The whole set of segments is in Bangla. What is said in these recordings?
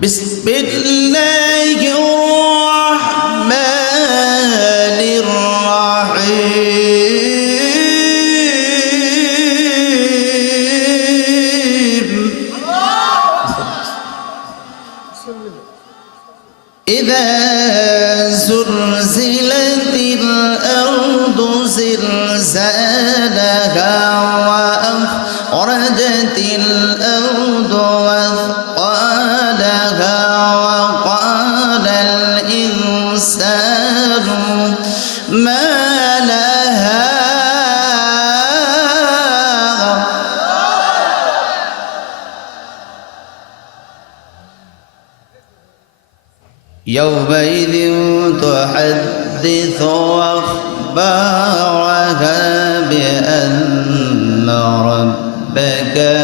بسم الله الرحمن الرحيم إذا يومئذ تحدث أخبارها بأن ربك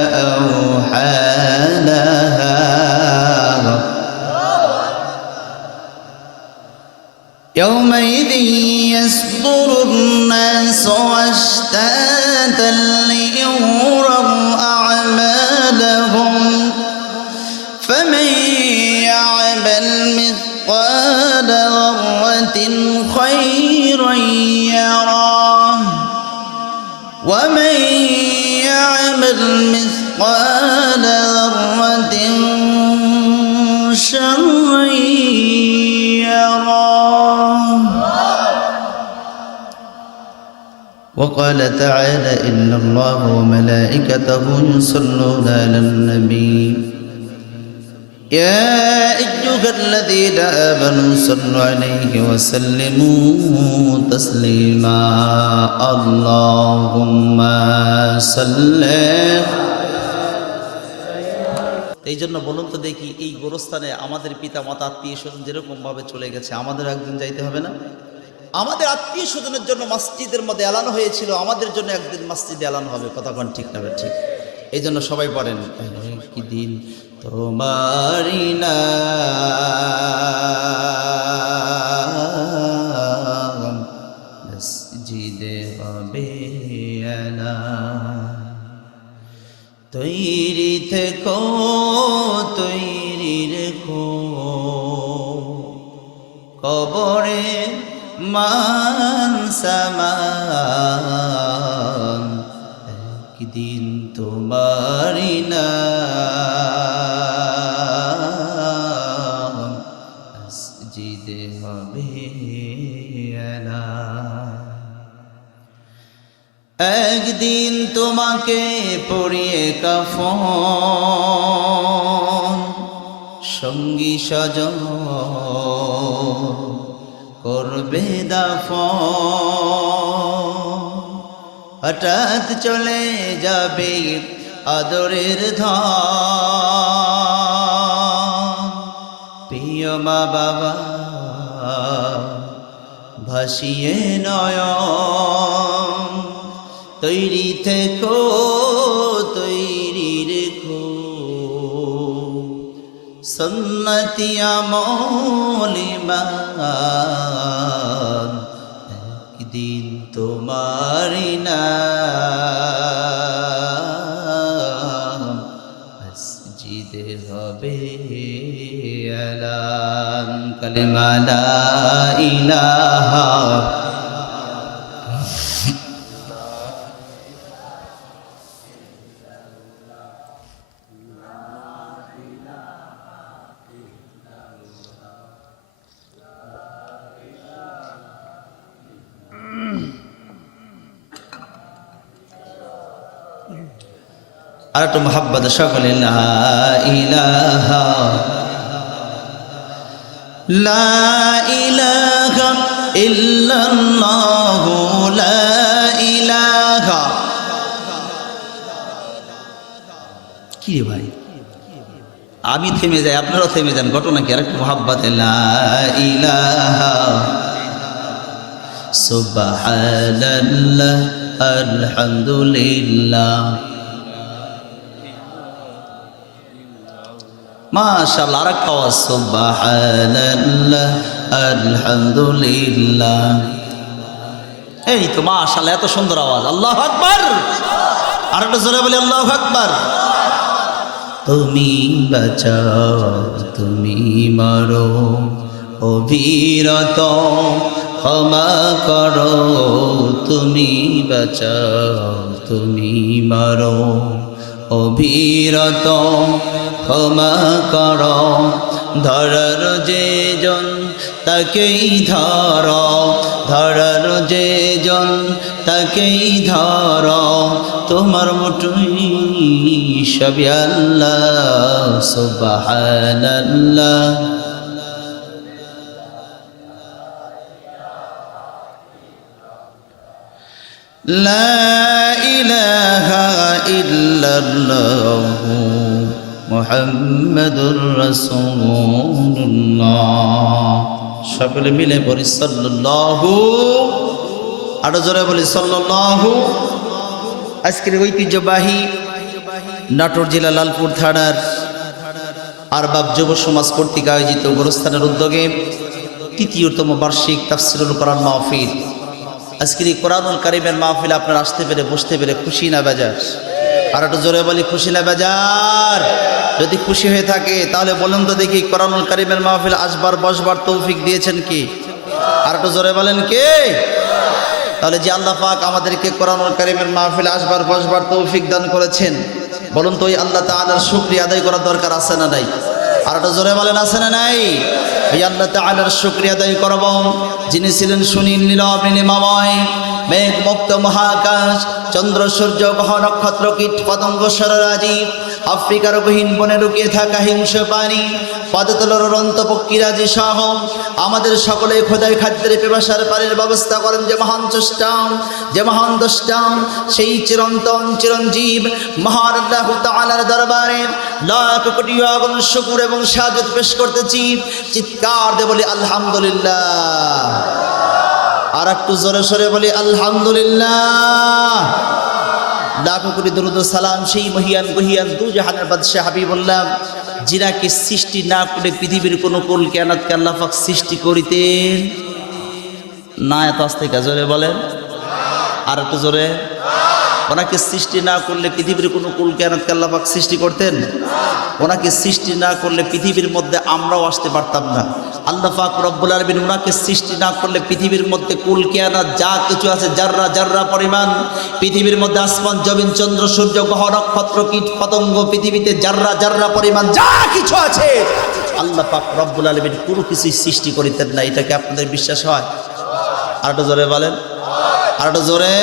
وقال تعالى إن الله وملائكته يصلون على النبي يا أيها الذين آمنوا صلوا عليه وسلموا تسليما اللهم صل এই জন্য বলুন তো দেখি এই গোরস্থানে আমাদের পিতা মাতা আত্মীয় স্বজন যেরকম ভাবে চলে গেছে আমাদের একদিন যাইতে হবে না আমাদের আত্মীয় স্বজনের জন্য মসজিদের মধ্যে এলানো হয়েছিল, আমাদের জন্য একদিন মসজিদে এলানো হবে, কথা কোন ঠিক না ঠিক? এই জন্য সবাই পড়েন কি দিন তোমারি না? মসজিদে মান সামান একদিন তোমারি মসজিদে হবে একদিন তোমাকে পড়িয়ে কাফন সঙ্গী সজন করবে দাফ হঠাৎ চলে যাবে আদরের প্রিয় মা বাবা ভাসিয়ে নয়ন। সন্নতি আমলিমান একদিন তোমার নাম মসজিদে হবে আলান কালিমালা ইলাহা আর একটু মোহাব্বত সকলে কি ভাই? আমি থেমে যাই, আপনারাও থেমে যান, ঘটনা কি? আর একটু মোহাব্বত সুবহানাল্লাহ, আলহামদুলিল্লাহ। মাশাআল্লাহ আর একটা আওয়াজ, সুবহানাল্লাহ, আলহামদুলিল্লাহ। এই তো মাশাআল্লাহ, এত সুন্দর আওয়াজ, আল্লাহু আকবার। আর একটা জোরে বলি, আল্লাহু আকবার। তুমি বাঁচাও, তুমি মারো, অবিরত ক্ষমা করো, তুমি বাঁচাও, তুমি মারো। অবিরত ক্ষমা করো ধরার যে জন তাকেই ধর ধরার যে জন তাকেই ধর তোমার মুঠুই সবই আল্লাহ সুবহানাল্লাহ لا إله إلا الله محمد رسول الله সকলে মিলে বলি সাল্লাল্লাহু আরো জোরে বলি সাল্লাল্লাহু আজকের ঐতিহ্যবাহী নাটোর জেলা লালপুর থানার আরবাব যুব সমাজ কর্তৃক আয়োজিত গোরস্থানের উদ্যোগে তৃতীয়তম বার্ষিক তাফসিরুল কোরআন মাহফিল আজকের এই কোরআনুল কারিমের মাহফিল আপনার আসতে পেরে বসতে পেরে খুশি না বেজার আর একটু জোরে বলি, খুশি না বেজার? যদি খুশি হয়ে থাকে, তাহলে বলুন তো দেখি কোরআনুল কারিমের মাহফিল আসবার, বসবার তৌফিক দিয়েছেন কি? আর একটু জোরে বলেন কে? তাহলে যে আল্লাহ পাক আমাদেরকে কোরআনুল কারিমের মাহফিল আসবার, বসবার তৌফিক দান করেছেন, বলুন তো ওই আল্লাহ তাআলার শুকরিয়া আদায় করার দরকার আছে না নাই? আর একটা জোরে বলেন আছে না নাই? এই আল্লাহ তাআলার শুকরিয়া আদায় করব। যিনি ছিলেন সুনীল নীরব নীলিমাময় মেঘ মুক্ত মহাকাশ, চন্দ্র, সূর্য, গ্রহ, নক্ষত্র, কীট, পতঙ্গ সররাজি আফ্রিকার গহীন বনে লুকিয়ে থাকা হিংস পানি পদতলর অরন্ত পক্ষীরাজি সহ, আমাদের সকলে খোদাই খাদ্যের পেবাসার পানির ব্যবস্থা করেন যে মহান চেষ্টাম যে মহান দষ্টাম, সেই চিরন্তন চিরঞ্জীব, মহান আল্লাহ তাআলার দরবারে লাখ কোটি আগুন শুকুর এবং সাজত পেশ করতেছি। চিৎকার দে বলি, আলহামদুলিল্লাহ। আর একটু জোরে সরে বলি, আলহামদুলিল্লাহ। লাখো কোটি দরুদ সালাম সেই মহিয়ান গহিয়ান দু জাহানের বাদশাহ হাবিবুল্লাহ জিনাকে সৃষ্টি না করে পৃথিবীর কোনো কুল কেনাতকে আল্লাহ পাক সৃষ্টি করিতেন। না এত আস্তে জোরে বলেন, আর একটু জোরে। ওনাকে সৃষ্টি না করলে পৃথিবীর কোনো কুল কেনাতকে আল্লাহ পাক সৃষ্টি করতেন? ওনাকে সৃষ্টি না করলে পৃথিবীর মধ্যে আমরাও আসতে পারতাম না। আল্লাহ পাক রব্বুল আলমিন ওনাকে সৃষ্টি না করলে পৃথিবীর মধ্যে কুল কেয়ানা যা কিছু আছে জাররা জাররা পরিমাণ, পৃথিবীর মধ্যে আসমান, জমিন, চন্দ্র, সূর্য, গ্রহ, নক্ষত্র, কীট, পতঙ্গ, পৃথিবীতে জাররা জাররা পরিমাণ, যা কিছু আছে। আল্লাহ পাক রব্বুল আলমিন কোনো কিছুই সৃষ্টি করিতেন না, এটাকে আপনাদের বিশ্বাস হয়? আরেকটা জোরে বলেন। আরেকটা জোরে।